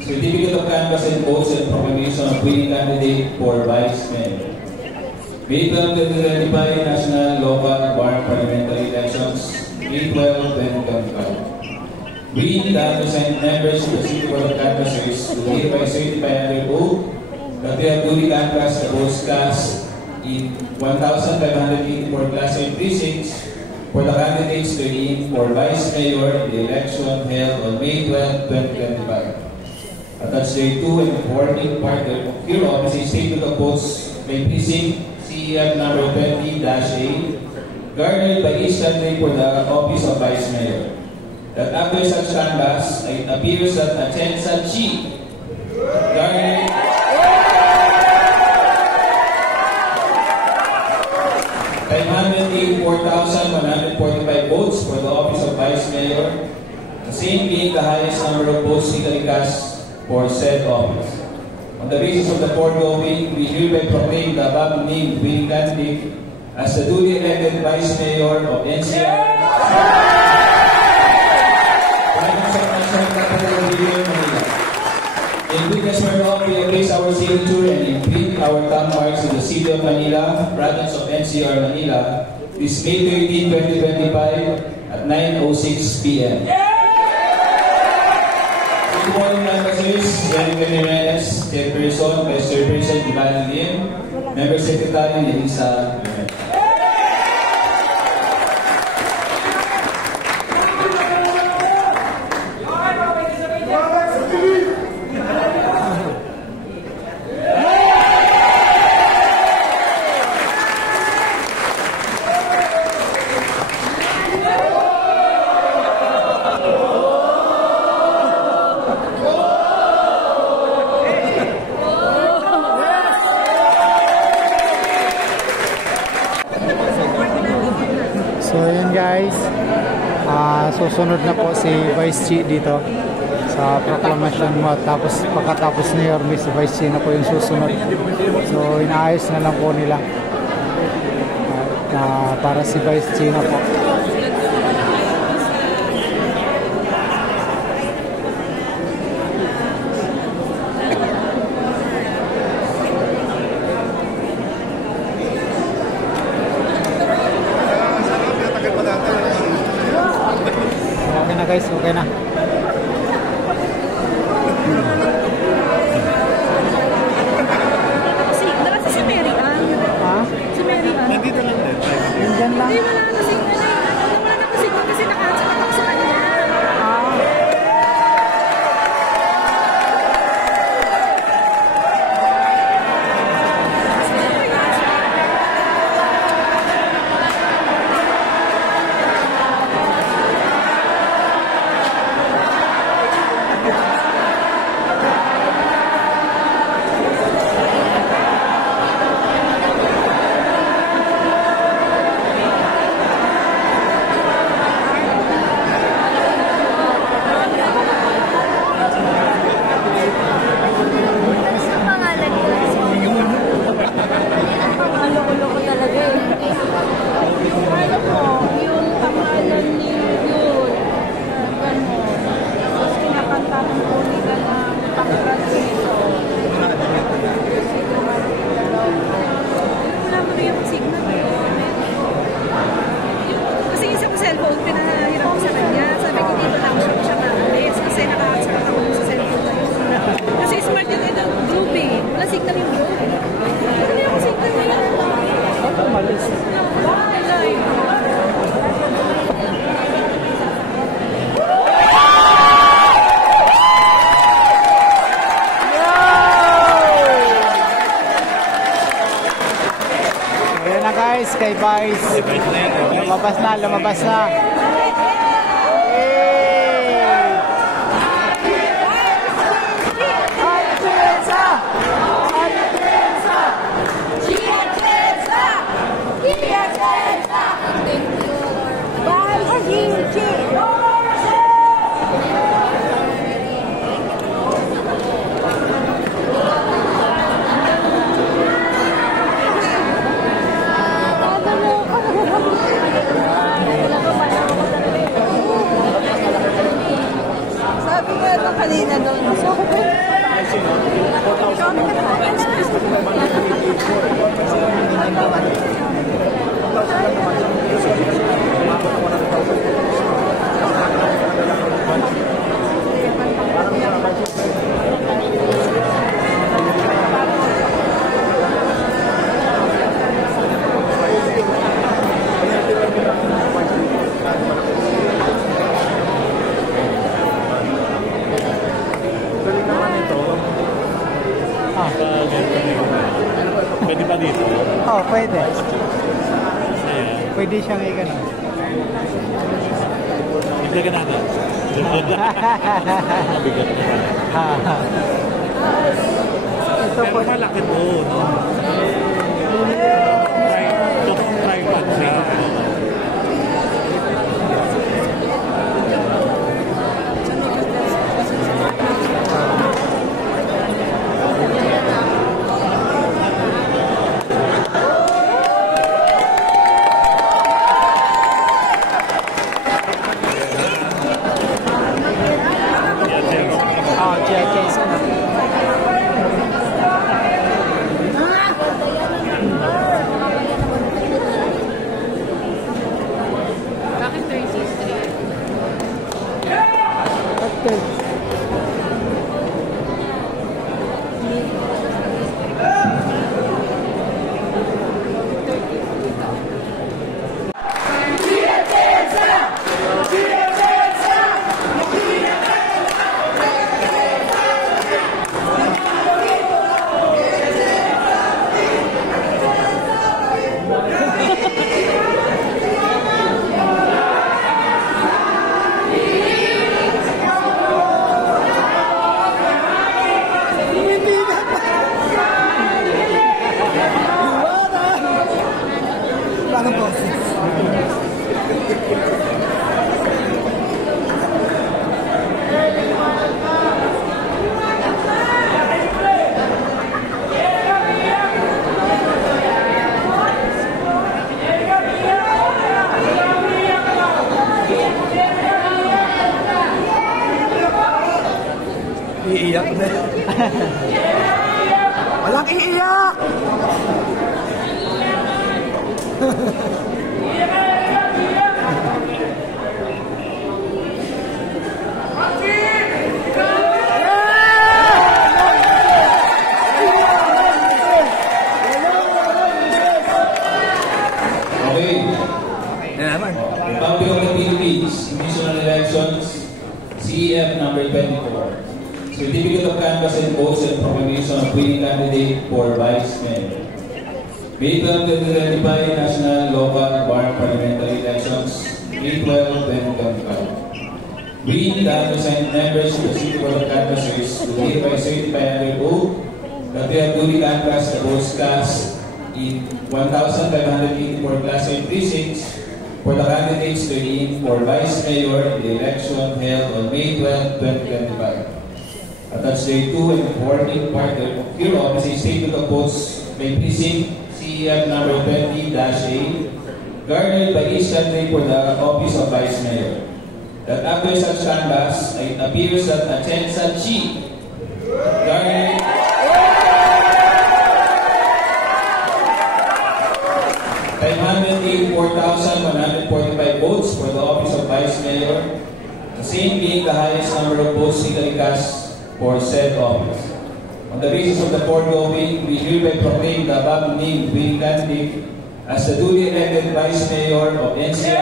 Certificate of Canvas and Votes and Proclamation of Winning Candidate for Vice Mayor. May 12, 2025 National Local Bar Parliamentary Elections, May 12, 2025. We, the undersigned members of the City Board of Canvassers, do hereby certify under oath that we have duly canvassed the votes cast in 1,584 Class A precincts for the candidates to in for Vice Mayor in the election held on May 12, 2025. Attached thereto and forming part hereof is a statement of votes by precinct CEF number 20-A garnered by each candidate for the office of Vice Mayor. That after such canvass, it appears that Atienza Chi garnered 584,145 votes for the office of Vice Mayor, the same being the highest number of votes legally cast for said office. On the basis of the foregoing, we hereby proclaim the above named winning candidate as the duly elected Vice Mayor of NCR, Manila. In witness whereof, we place our signature and imprint our thumb marks in the City of Manila, Province of NCR, Manila, this May 13, 2025 at 9:06 p.m. Good morning, canvassers. Jennifer Jimenez, Chairperson, Vice Chairperson, Giovanni Lim, Member Secretary, Elisa Jimenez. So yun guys, susunod na po si Vice Chi dito sa proclamation mo, tapos pagkatapos ni Yorme si Vice Chi na po yung susunod. So inaayos na lang po nila para si Vice Chi na po. Okay na guys, okay na. Si Mary Ann. Ha? Si Mary Ann. Nandito lang din. Nandyan lang. Hindi, wala na signal. Wala na signal kasi naka-chat ako sa kanya. Guys, kay Vice. Lumabas na, lumabas na. Kanina doon. Pwede pa dito? Oh, pwede. Pwede siyang i-gano. Hindi ka natin. Mabigat na. Ito po. Pero malaki po, no? Tripod siya. Iiyak na. Walang iiyak! Republic of the Philippines, Commission on Elections, CEF number 24. Certificate of Canvass and Votes and Proclamation of Winning Candidate for Vice Mayor. May 12, 2025 National, Local, Bar Parliamentary Elections, May 12, 2025. We, the undersigned members of the City Board of Canvassers, do hereby certify under oath that we have duly canvassed the votes cast in 1,584 Class A precincts for the candidates to in for Vice Mayor in the election held on May 12, 2025. Attached day 2 and 14 part hereof is a statement of votes by precinct CEF number 20-A garnered by each candidate for the office of Vice Mayor. That after such canvass, it appears that Atienza Chi garnered 584,145 votes for the office of Vice Mayor, the same being the highest number of votes legally cast for said office. On the basis of the foregoing, we hereby proclaim the above named winning candidate as the duly elected Vice Mayor of NCR,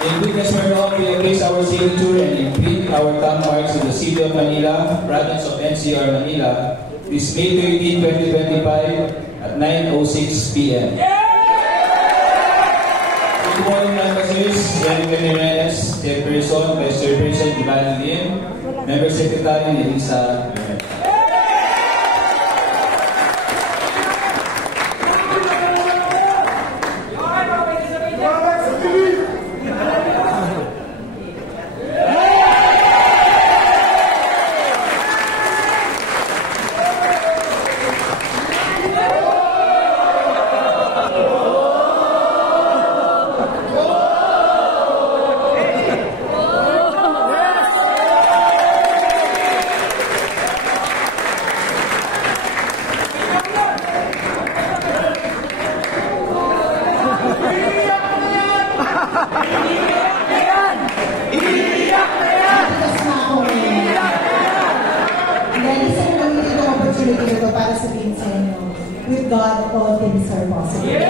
in witness whereof we place our signature and imprint our thumb marks in the City of Manila, Province of NCR, Manila, this May 13, 2025 at 9:06 p.m. Good morning, members. Jennifer Jimenez, Chairperson, Vice Chairperson, Giovanni Lim, Member Secretary, Elisa. Dahil isa na lang itong opportunity nito para sabihin sa inyo, with God, all things are possible.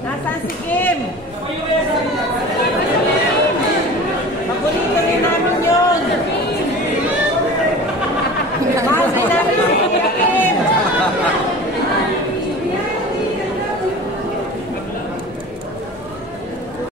Nasaan si Kim?